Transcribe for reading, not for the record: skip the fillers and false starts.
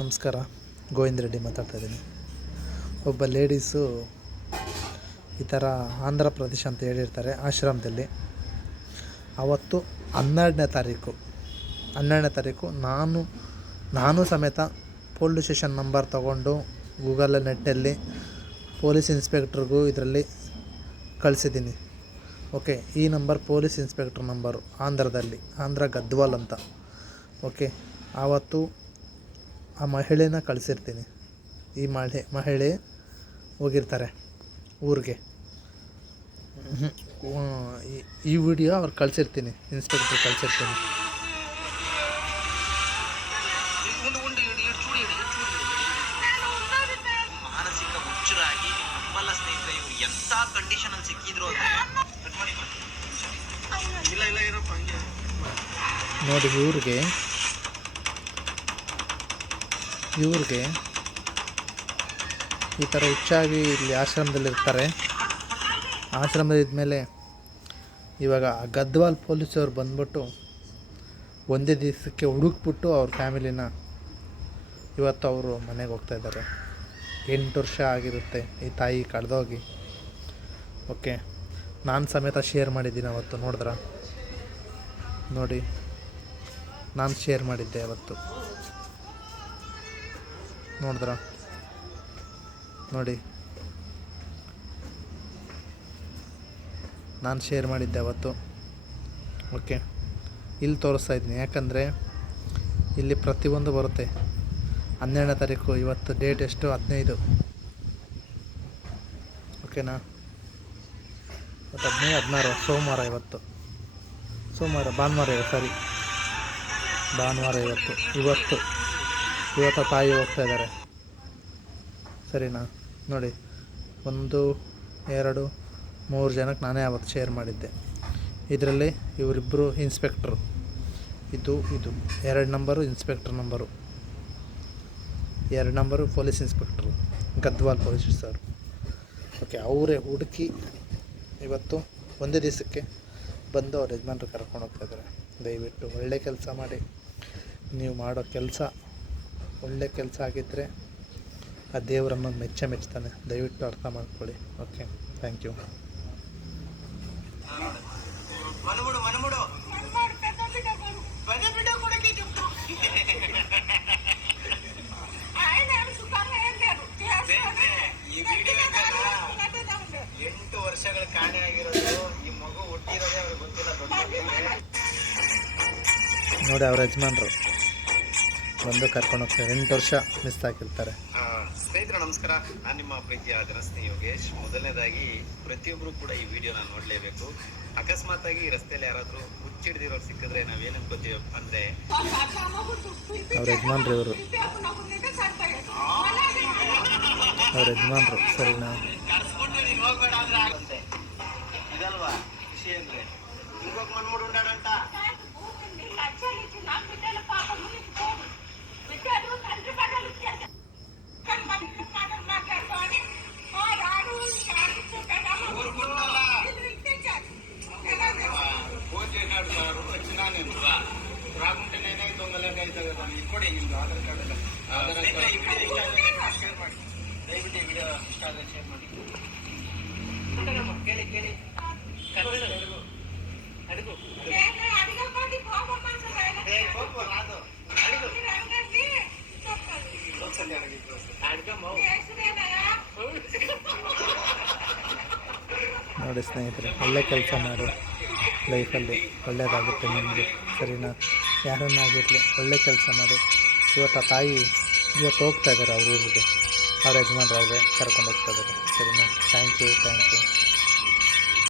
ನಮಸ್ಕಾರ, ಗೋವಿಂದ ರೆಡ್ಡಿ ಮಾತಾಡ್ತಾ ಇದ್ದೀನಿ. ಒಬ್ಬ ಲೇಡೀಸು ಈ ಥರ ಆಂಧ್ರ ಪ್ರದೇಶ ಅಂತ ಹೇಳಿರ್ತಾರೆ ಆಶ್ರಮದಲ್ಲಿ. ಅವತ್ತು 12ನೇ ತಾರೀಕು ನಾನು ಸಮೇತ ಪೊಲೀಸ್ ಸ್ಟೇಷನ್ ನಂಬರ್ ತೊಗೊಂಡು ಗೂಗಲ್ ನೆಟ್ಟಲ್ಲಿ ಪೊಲೀಸ್ ಇನ್ಸ್ಪೆಕ್ಟ್ರಿಗೂ ಇದರಲ್ಲಿ ಕಳಿಸಿದ್ದೀನಿ. ಓಕೆ, ಈ number police inspector number Andhra Gadwal ಅಂತ. ಓಕೆ, ಆವತ್ತು ಆ ಮಹಿಳೆನ ಕಳಿಸಿರ್ತೀನಿ. ಈ ಮಹಿಳೆ ಹೋಗಿರ್ತಾರೆ ಊರಿಗೆ. ಈ ವಿಡಿಯೋ ಅವ್ರು ಕಳಿಸಿರ್ತೀನಿ, ಇನ್ಸ್ಪೆಕ್ಟ್ರ್ ಕಳಿಸಿರ್ತೀನಿ. ಮಾನಸಿಕ ಹುಚ್ಚರಾಗಿ ನಮ್ಮಲ್ಲ ಸ್ನೇಹಿತರೆ ಇವ್ರು ಎಂತ ಕಂಡೀಷನ್ ಅಲ್ಲಿ ಸಿಕ್ಕಿದ್ರು ನೋಡಿ, ಇವ್ರಿಗೆ ಈ ಥರ ಹುಚ್ಚಾಗಿ ಇಲ್ಲಿ ಆಶ್ರಮದಲ್ಲಿರ್ತಾರೆ. ಆಶ್ರಮದಲ್ಲಿದ್ಮೇಲೆ ಇವಾಗ ಗದ್ವಾಲ್ ಪೊಲೀಸವ್ರು ಬಂದ್ಬಿಟ್ಟು ಒಂದೇ ದಿವಸಕ್ಕೆ ಹುಡುಕ್ಬಿಟ್ಟು ಅವ್ರ ಫ್ಯಾಮಿಲಿನ ಇವತ್ತು ಅವರು ಮನೆಗೆ ಹೋಗ್ತಾಯಿದ್ದಾರೆ. 8 ವರ್ಷ ಆಗಿರುತ್ತೆ ಈ ತಾಯಿ ಕಳೆದೋಗಿ. ಓಕೆ, ನಾನು ಸಮೇತ ಶೇರ್ ಮಾಡಿದ್ದೀನಿ ಅವತ್ತು. ನೋಡಿ, ನಾನು ಶೇರ್ ಮಾಡಿದ್ದೆ ಅವತ್ತು. ನೋಡಿ, ನಾನು ಶೇರ್ ಮಾಡಿದ್ದೆ ಅವತ್ತು. ಓಕೆ, ಇಲ್ಲಿ ತೋರಿಸ್ತಾ ಇದ್ದೀನಿ, ಯಾಕಂದರೆ ಇಲ್ಲಿ ಪ್ರತಿಯೊಂದು ಬರುತ್ತೆ. 12ನೇ ತಾರೀಕು, ಇವತ್ತು ಡೇಟ್ ಎಷ್ಟು? 15. ಓಕೆನಾ? ಇವತ್ತು 15, 16 ಸೋಮವಾರ. ಭಾನುವಾರ ಇವತ್ತು ತಾಯಿ ಹೋಗ್ತಾ ಇದ್ದಾರೆ. ಸರಿನಾ? ನೋಡಿ, 1, 2, 3 ಜನಕ್ಕೆ ನಾನೇ ಅವತ್ತು ಶೇರ್ ಮಾಡಿದ್ದೆ. ಇದರಲ್ಲಿ ಇವರಿಬ್ಬರು ಇನ್ಸ್ಪೆಕ್ಟ್ರು, ಇದು 2 number inspector number, 2 number police inspector, Gadwal police sir. Okay, ಅವರೇ ಹುಡುಕಿ ಇವತ್ತು ಒಂದೇ ದಿವಸಕ್ಕೆ ಬಂದು ಅವ್ರ ಯಜಮಾನ್ರು ಕರ್ಕೊಂಡು ಹೋಗ್ತಾಯಿದ್ದಾರೆ. ದಯವಿಟ್ಟು ಒಳ್ಳೆ ಕೆಲಸ ಮಾಡಿ. ನೀವು ಮಾಡೋ ಕೆಲಸ ಒಳ್ಳೆ ಕೆಲಸ ಆಗಿದ್ದರೆ ಆ ದೇವರನ್ನು ಮೆಚ್ತಾನೆ. ದಯವಿಟ್ಟು ಅರ್ಥ ಮಾಡ್ಕೊಳ್ಳಿ. Okay, thank you. ವರ್ಷಗಳ ಕಾಣೆ ಆಗಿರೋದು ಈ ಮಗು ಹುಟ್ಟಿರೋದೇ ಅವ್ರಿಗೆ ಗೊತ್ತಿಲ್ಲ. ನೋಡಿ, ಅವ್ರ ಯಜಮಾನ್ರು ಬಂದು ಕರ್ಕೊಂಡು ಹೋಗ್ತಾರೆ. 8 ವರ್ಷ ಮಿಸ್ ಆಗಿರ್ತಾರೆ. ಸ್ನೇಹಿತರೆ ನಮಸ್ಕಾರ, ನಾನು ನಿಮ್ಮ ಪ್ರೀತಿಯ ಜನಸ್ನೇಹಿ ಯೋಗೇಶ್. ಮೊದಲನೇದಾಗಿ ಪ್ರತಿಯೊಬ್ಬರು ಕೂಡ ಈ ವಿಡಿಯೋನ ನೋಡಲೇಬೇಕು. ಅಕಸ್ಮಾತ್ ಆಗಿ ರಸ್ತೆಯಲ್ಲಿ ಯಾರಾದರೂ ಹುಚ್ಚಿಡ್ದಿರೋರು ಸಿಕ್ಕಿದ್ರೆ ನಾವೇನು ಅನ್ಕೋತೀವಿ ಅಂದರೆ ಅವ್ರ ಯಜಮಾನ್ರು ಸರಿನಾ? ಇದಲ್ವಾ ಖುಷಿ ಅಂದ್ರೆ ఇంకొక మనముడు ఉన్నాడంట. ఫోన్ చేసినాడు సార్, వచ్చినా నేను రాకుంటే నేనే దొంగలేక అవుతా కదా. ఇప్పుడు ఆధార్ కార్డు షేర్ ಮಾಡಿ, దయವಿಟ್ಟು ಈ ವಿಡಿಯೋ ಇಷ್ಟ ಆದರೆ ಶೇರ್ ಮಾಡಿ. ಕೇಳಿ అడుగు ನೋಡಿ ಸ್ನೇಹಿತರೆ, ಒಳ್ಳೆ ಕೆಲಸ ಮಾಡಿ. ಲೈಫಲ್ಲಿ ಒಳ್ಳೆಯದಾಗುತ್ತೆ ನಿಮಗೆ. ಸರಿನಾ? ಯಾರನ್ನಾಗಿರಲಿ ಒಳ್ಳೆ ಕೆಲಸ ಮಾಡಿ. ಇವತ್ತು ಆ ತಾಯಿ ಹೋಗ್ತಾ ಇದ್ದಾರೆ ಅವ್ರ ಊರಿಗೆ. ಅವ್ರ ಯಜಮಾನ್ರು ಅವ್ರೆ ಕರ್ಕೊಂಡು ಹೋಗ್ತಾ ಇದ್ದಾರೆ. ಸರಿನಾ? Thank you.